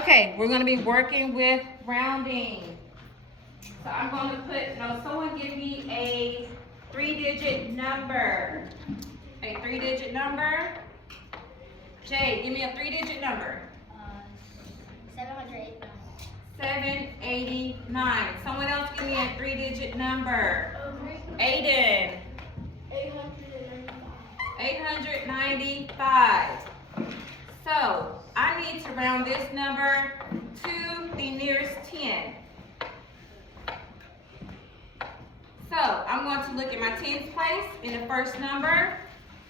Okay, we're going to be working with rounding. So I'm going to put, no, someone give me a 3-digit number. A 3-digit number. Jay, give me a 3-digit number. 789. 789. Someone else give me a 3-digit number. Aiden. 895. So I need to round this number to the nearest 10. So I'm going to look at my 10th place in the first number,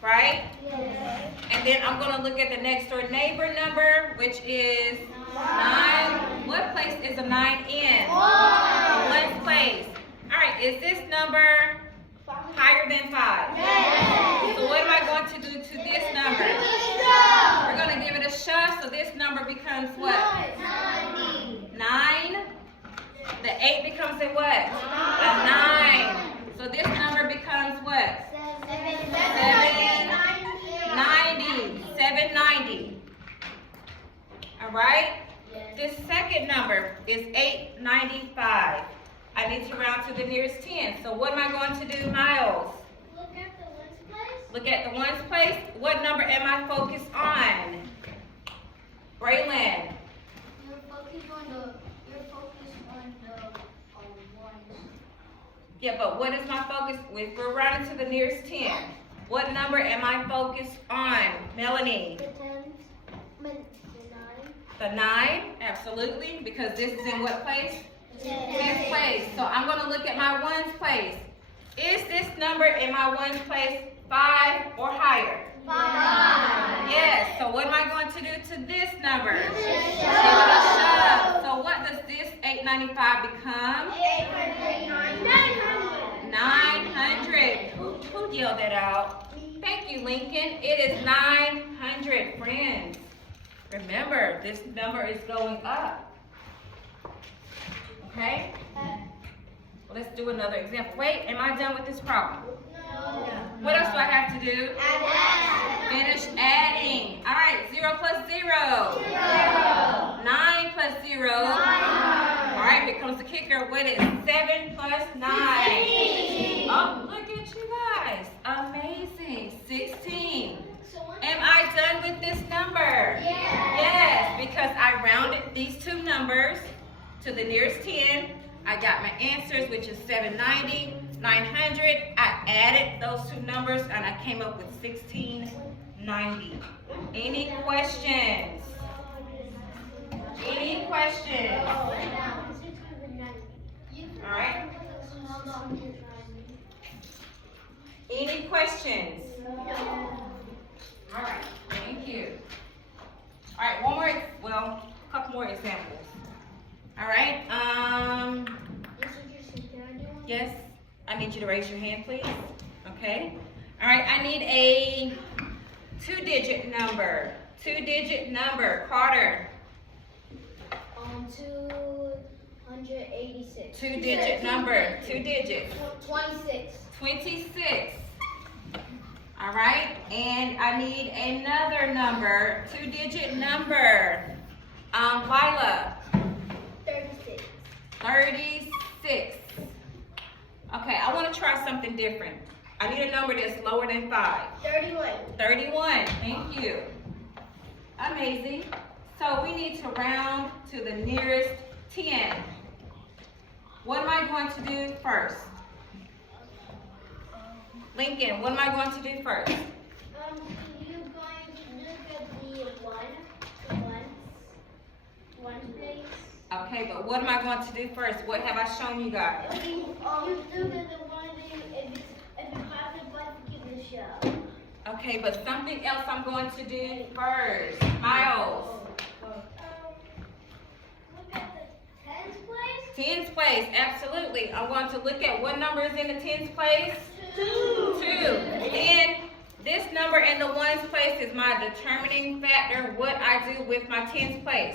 right? Yes. And then I'm going to look at the next door neighbor number, which is 9. What place is a 9 in? 1st place. All right, is this number higher than 5? Yes. So what am I going to do to this number? We're going to give it a shove, so this number becomes what? 9. The 8 becomes a what? A 9. So this number becomes what? 790. 790. All right? This second number is 895. I need to round to the nearest 10. So what am I going to do, Miles? Look at the ones place. Look at the ones place. What number am I focused on? Braylon. You're focused on the ones. Yeah, but what is my focus? If we're rounding to the nearest 10, what number am I focused on? Melanie. The 10s. The 9. The 9, absolutely, because this is in what place? 10th place. So I'm going to look at my ones place. Is this number in my ones place 5 or higher? 5. Yes. So what am I going to do to this number? Give Give it it a a shove. shove. So what does this 895 become? 900. Who yelled that out? Thank you, Lincoln. It is 900, friends. Remember, this number is going up. Okay? Well, let's do another example. Wait, am I done with this problem? What else do I have to do? Finish adding. All right, 0 plus 0. 9 plus 0. All right, here comes the kicker. What is 7 plus 9? Oh, look at you guys. Amazing. 16. Am I done with this number? Yes, because I rounded these two numbers to the nearest 10. I got my answers, which is 790, 900. I added those two numbers and I came up with 1690. Any questions? Any questions? All right. Any questions? All right. Thank you. All right. One more. Well, a couple more examples. All right. Yes. I need you to raise your hand, please. Okay. All right. I need a 2-digit number. 2-digit number. Carter. 286. 2-digit number. 2 digits. 26. 26. All right. And I need another number. 2-digit number. Lila. 36. 36. Okay, I want to try something different. I need a number that's lower than 5. 31. 31. Thank you. Amazing. So we need to round to the nearest 10. What am I going to do first? Lincoln, what am I going to do first? You're going to look at the ones place. Okay, but what am I going to do first? What have I shown you guys? You look at the one if you have the button, give it a shove. Okay, but something else I'm going to do first. Miles. Look at the 10th place. 10th place, absolutely. I'm going to look at what number is in the 10th place. 2. Then this number in the ones place is my determining factor, what I do with my 10th place.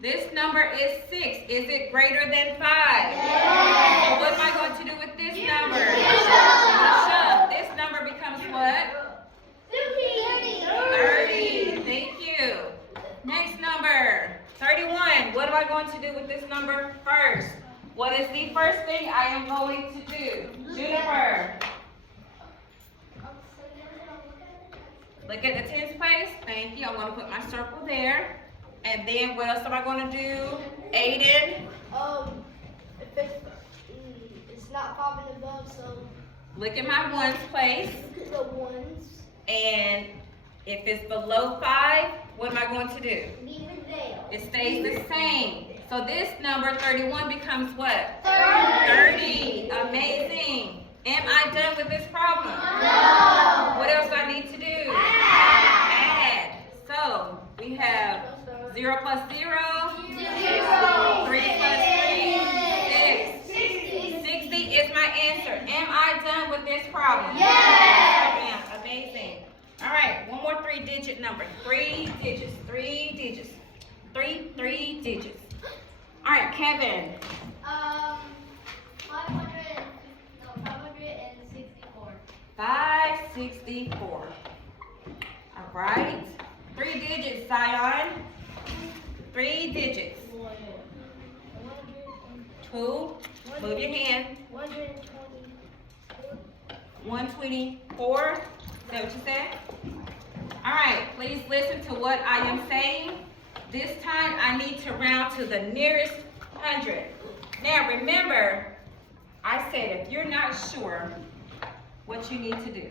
This number is 6. Is it greater than 5? Yes. So what am I going to do with this number? Shove. This number becomes what? 30. 30. Thank you. Next number. 31. What am I going to do with this number first? What is the first thing I am going to do? Juniper. Look at the tens place. Thank you. I'm going to put my circle there. And then what else am I going to do? Aiden. If it's not 5 and above, so Look at my ones place. the ones. And if it's below 5, what am I going to do? Leave it there. It stays the same. So this number 31 becomes what? 30. 30. Amazing. Am I done with this problem? No. What else do I need to do? Add. So we have 0 plus 0. 3 plus 3. 6. 60 is my answer. Am I done with this problem? Yes. Amazing. All right, one more 3-digit number. 3 digits. 3 digits. 3 digits. All right, Kevin. 564. 564. All right. 3 digits, Zion. 3 digits. 2. Move your hand. 124. Is that what you said? All right. Please listen to what I am saying. This time I need to round to the nearest 100. Now remember, I said if you're not sure what you need to do,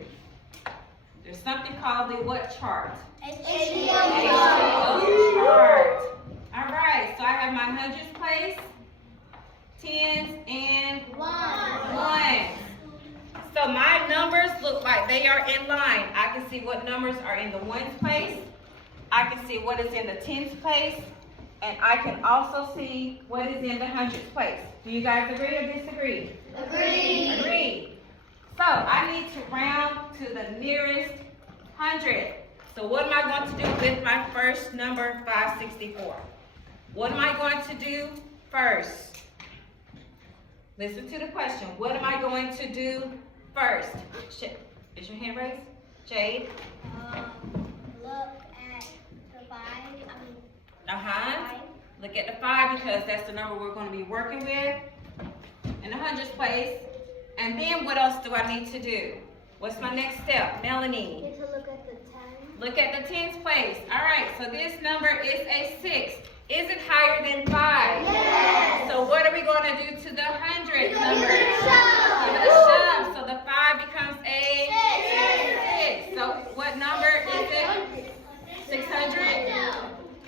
there's something called the what chart? HGO chart. All right, so I have my hundreds place, tens, and ones. So my numbers look like they are in line. I can see what numbers are in the ones place. I can see what is in the tens place. And I can also see what is in the hundreds place. Do you guys agree or disagree? Agree. Agree. So I need to round to the nearest 100. So what am I going to do with my first number, 564? What am I going to do first? Listen to the question. What am I going to do first? Is your hand raised? Jade? Look at the 5. Look at the 5 because that's the number we're going to be working with in the hundreds place. And then what else do I need to do? What's my next step? Melanie? Need to look at the 10. Look at the tens place. All right, so this number is a 6. Is it higher than 5? Yes. So what are we going to do to the 100 number? Give it a shove. Give it a shove. So the 5 becomes a 6. So what number is it? 600?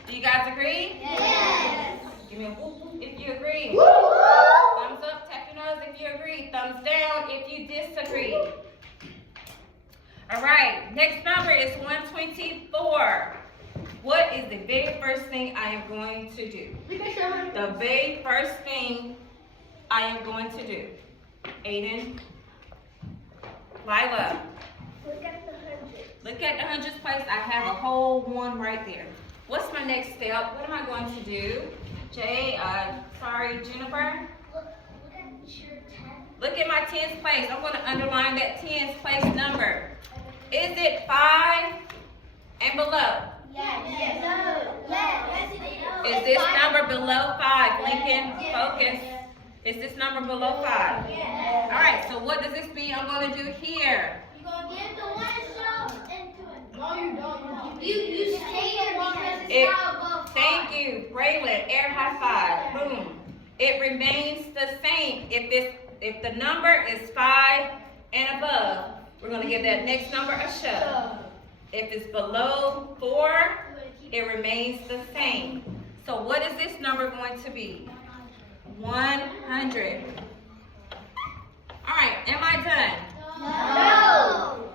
Do you guys agree? Yes. Give me a whoop whoop if you agree. Woo! Thumbs up, tap your nose if you agree. Thumbs down if you disagree. All right, next number is 124. What is the very first thing I am going to do? The very first thing I am going to do. Aiden. Lila. Look at the 100. Look at the hundreds place. I have a whole one right there. What's my next step? What am I going to do? Jennifer. Look at your 10. Look at my tens place. I'm going to underline that tens place number. Is it 5 and below? Yes. No. Yes. Is this number below 5? Lincoln, focus. Is this number below 5? Yes. All right, so what does this mean I'm going to do here? You're going to give the one shove into it. No, you don't. You stay here because it's not above 5. Thank you, Braylon. Air high 5. Boom. It remains the same. If the number is 5 and above, we're going to give that next number a shove. If it's below 4, it remains the same. So what is this number going to be? 100. All right, am I done?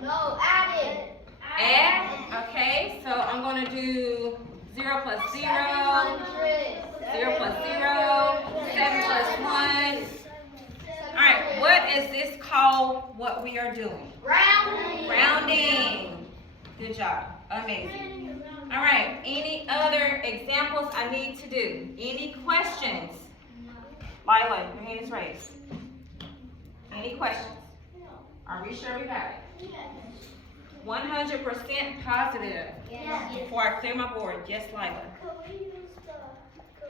No, add it. Add? Okay, so I'm going to do 0 plus 0, 0 plus 0, 7 plus 1. All right, what is this called, what we are doing? Rounding. Good job. Amazing. All right, any other examples I need to do? Any questions? Lila, your hand is raised. Any questions? Are we sure we got it? 100% positive. Yes. Before I clear my board, yes, Lila. Could we use the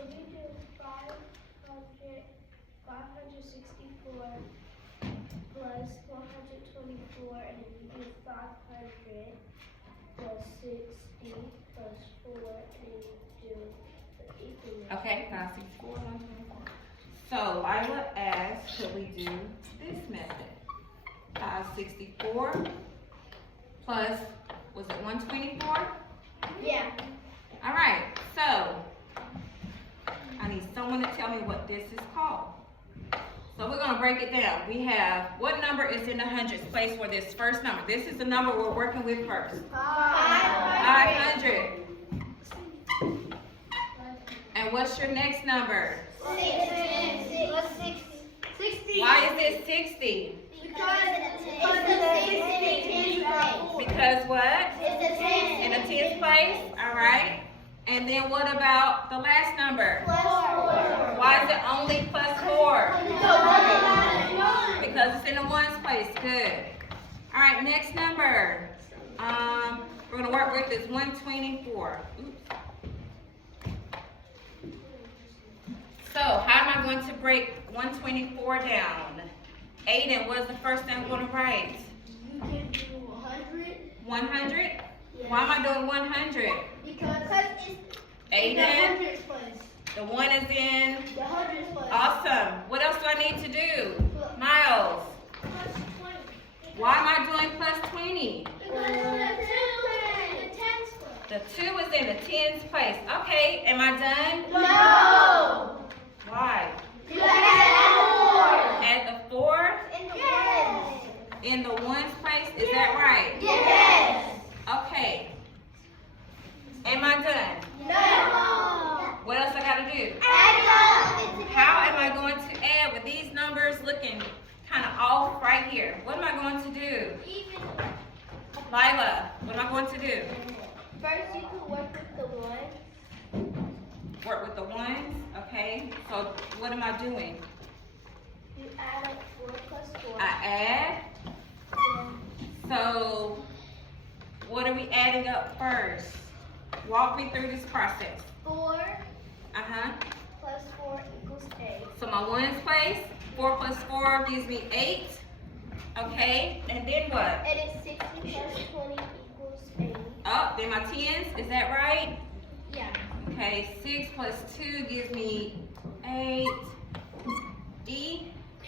we do 564 plus 124, and then we do 500 plus 60 plus 4, and then we do the equal. Okay, 564, 124. So Lila asked, could we do this method? 564 plus, was it 124? Yeah. All right, so I need someone to tell me what this is called. So we're gonna break it down. We have, what number is in the hundreds place for this first number? This is the number we're working with first. 500. And what's your next number? 60. Why is it 60? Because what? In the 10th place, all right. And then what about the last number? Why is it only plus 4? Because it's in the ones place, good. All right, next number. We're gonna work with is 124. Oops. So how am I going to break 124 down? Aiden, what is the first thing I'm gonna write? You can do 100. 100? Why am I doing 100? Because it's Aiden, the hundreds place. the one is in. The hundreds place. Awesome. What else do I need to do? Miles, Plus 20. why am I doing plus 20? Because the 2 is in the tens place. The 2 is in the tens place. Okay, am I done? No. Why? You add At the 4 Yes. in the ones place, is that right? Yes. Okay. Am I done? No. What else I gotta do? Add up. How am I going to add with these numbers looking kind of off right here? What am I going to do? Even. Lila, what am I going to do? First, you can work with the 1. Work with the ones, okay? So what am I doing? You add up 4 plus 4. I add. So what are we adding up first? Walk me through this process. 4 Uh-huh. plus 4 equals 8. So my ones place, 4 plus 4 gives me 8. Okay, and then what? And it's 60 plus 20 equals 80. Oh, then my tens, is that right? Yeah. Okay, 6 plus 2 gives me 8.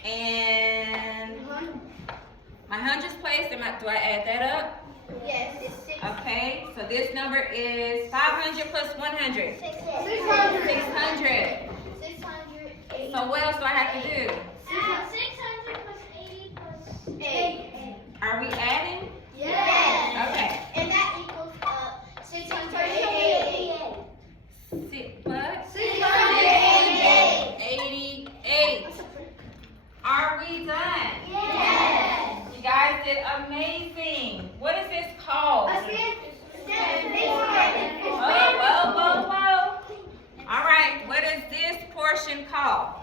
And my hundreds place, do I add that up? Yes, it's 6. Okay, so this number is 500 plus 100. 600. 600. 680. So what else do I have to do? 600 plus 80 plus 8. Are we adding? Yes. Okay. And that equals 688. 6 plus 688. 88. Are we done? Yes. You guys did amazing. What is this called? Whoa. All right, what is this portion called?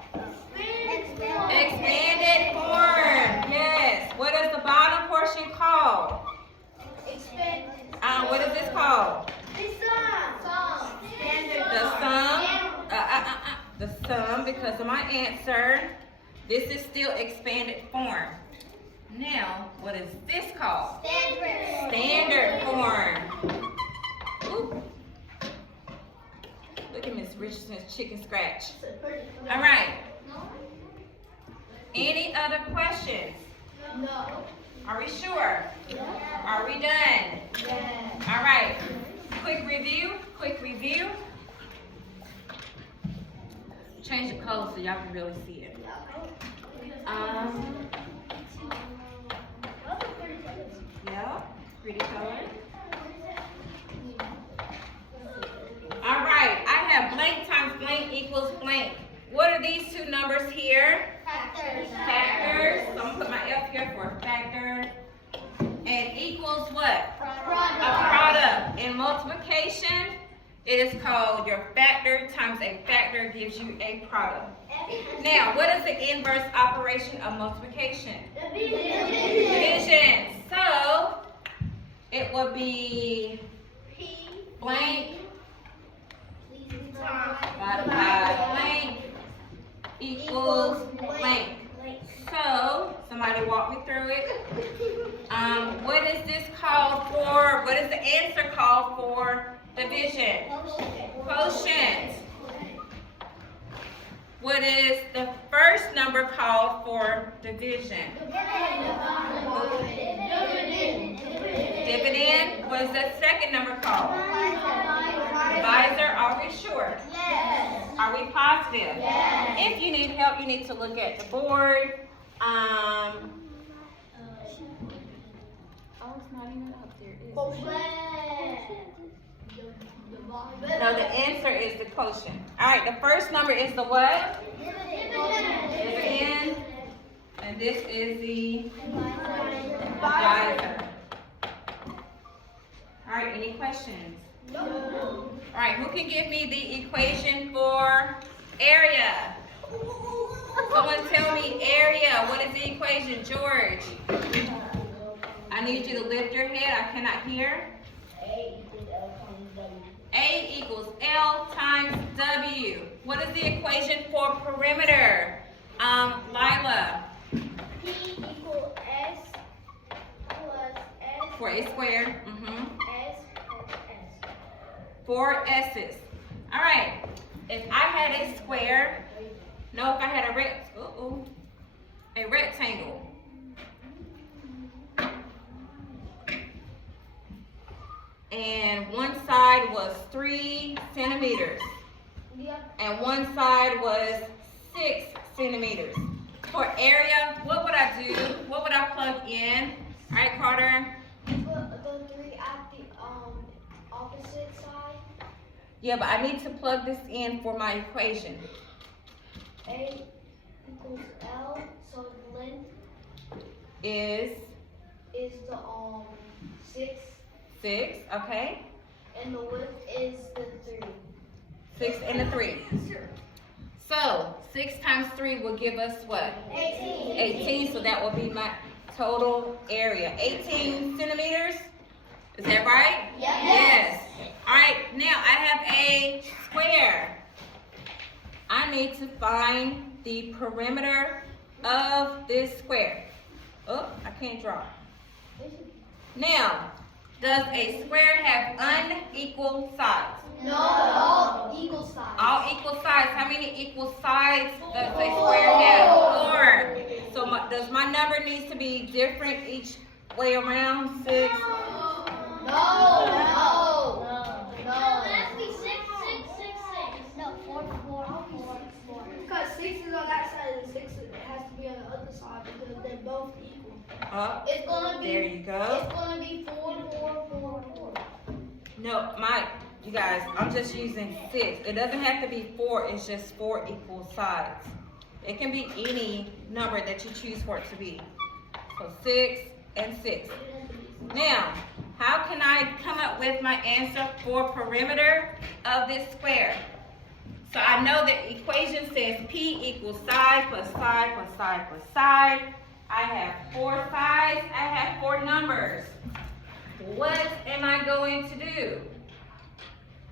Expanded form. Yes. What is the bottom portion called? What is this called? The sum. The sum, because of my answer. This is still expanded form. Now, what is this called? Standard form. Ooh. Look at Miss Richardson's chicken scratch. All right. Any other questions? No. Are we sure? Are we done? Yes. All right. Quick review. Change the color so y'all can really see it. Yeah, pretty color. All right, I have blank times blank equals blank. What are these two numbers here? Factors. So I'm gonna put my F here for factor. And equals what? A product. In multiplication, it is called your factor times a factor gives you a product. Now, what is the inverse operation of multiplication? Division. So, it would be blank divided by equals blank. So, somebody walk me through it. What is this called for? What is the answer called for division? Quotient. What is the first number called for division? Dividend. What is the second number called? Divisor. Are we sure? Yes. Are we positive? Yes. If you need help, you need to look at the board. Oh, it's not even up there, is it? No, the answer is the quotient. All right, the first number is the what? Dividend. And this is the divisor. All right, any questions? No. All right, who can give me the equation for area? Someone tell me area. What is the equation, George? I need you to lift your head. I cannot hear. A equals L times W. What is the equation for perimeter? Lila. P equals S plus S. For a square. S plus S. 4 S's. All right. If I had a square, if I had a rectangle. And one side was 3 centimeters. And one side was 6 centimeters. For area, what would I do? What would I plug in? All right, Carter. Put the 3 at the opposite side. Yeah, but I need to plug this in for my equation. A equals L, so the length Is is the 6, 6, okay? and the width is the 3. 6 and a 3. So 6 times 3 will give us what? 18. 18, so that will be my total area. 18 centimeters? Is that right? Yes. All right, now I have a square. I need to find the perimeter of this square. Oh, I can't draw. Now, does a square have unequal sides? No, all equal size. All equal sides. How many equal sides does a square have? 4. So does my number need to be different each way around? 6. No. It has to be 6, 6, 6, 6. No, 4, 4, 4, 4. Because 6 is on that side and 6 has to be on the other side because they're both equal. Up. It's gonna be. There you go. It's gonna be 4, 4, 4, 4. No, you guys, I'm just using 6. It doesn't have to be 4. It's just 4 equal sides. It can be any number that you choose for it to be. So 6 and 6. Now, how can I come up with my answer for perimeter of this square? So I know the equation says P equals side plus side plus side plus side. I have 4 sides. I have 4 numbers. What am I going to do?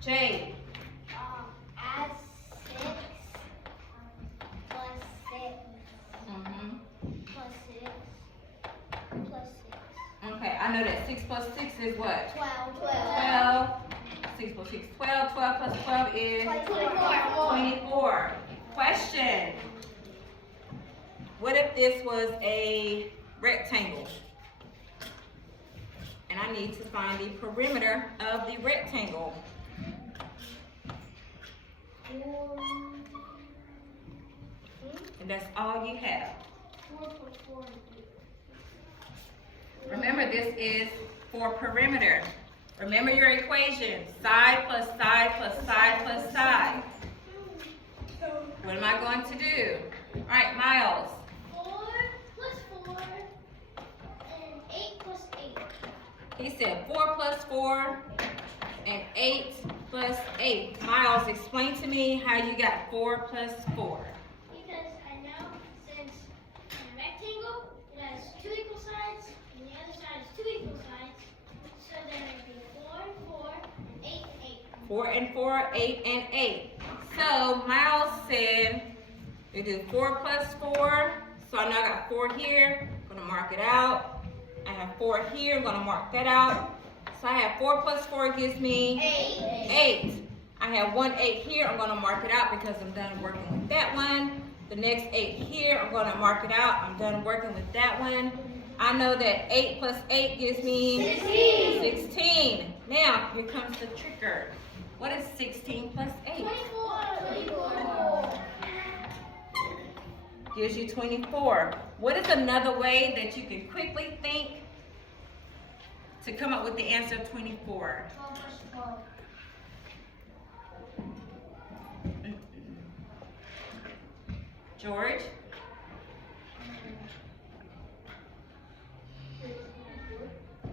Jade. Add 6 plus 6 plus 6 plus 6. Okay, I know that 6 plus 6 is what? 12. 12. 6 plus 6 is 12. 12 plus 12 is 24. Question. What if this was a rectangle? And I need to find the perimeter of the rectangle. 4. And that's all you have. 4 plus 4. Remember, this is for perimeter. Remember your equation. Side plus side plus side plus side. What am I going to do? All right, Miles. 4 plus 4 and 8 plus 8. He said 4 plus 4 and 8 plus 8. Miles, explain to me how you got 4 plus 4. Because I know since in a rectangle it has 2 equal sides and the other side is 2 equal sides, so then it'd be 4 and 4 and 8 and 8. 4 and 4, 8 and 8. So Miles said We do 4 plus 4. So I know I got 4 here. I'm gonna mark it out. I have 4 here. I'm gonna mark that out. So I have 4 plus 4 gives me 8. I have 1 8 here. I'm gonna mark it out because I'm done working with that one. The next 8 here, I'm gonna mark it out. I'm done working with that one. I know that 8 plus 8 gives me 16. Now, here comes the tricker. What is 16 plus 8? 24. Gives you 24. What is another way that you can quickly think to come up with the answer of 24? 12 plus 12. George?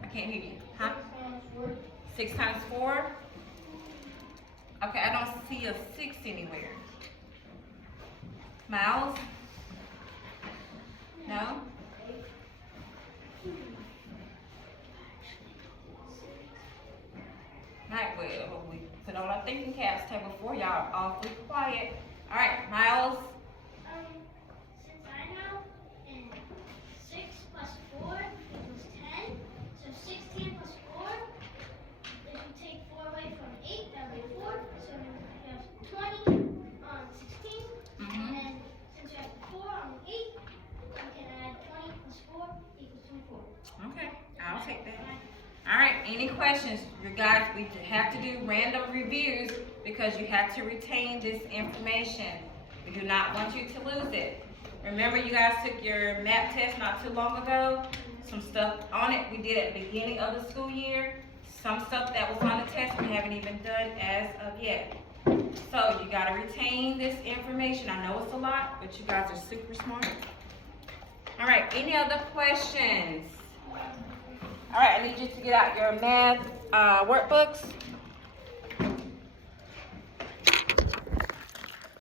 I can't hear you. Huh? 6 times 4? Okay, I don't see a 6 anywhere. Miles? No? Right, well, we put on our thinking caps table for y'all awfully quiet. All right, Miles? Since I know, and 6 plus 4 equals 10, so 16 plus 4, if you take 4 away from 8, that would be 4, so you have 20 on 16, and then since you have 4 on 8, you can add 20 plus 4 equals 24. Okay, I'll take that. All right, any questions? You guys, we have to do random reviews because you have to retain this information. We do not want you to lose it. Remember, you guys took your MAP test not too long ago. Some stuff on it we did at the beginning of the school year. Some stuff that was on the test we haven't even done as of yet. So you gotta retain this information. I know it's a lot, but you guys are super smart. All right, any other questions? All right, I need you to get out your math workbooks.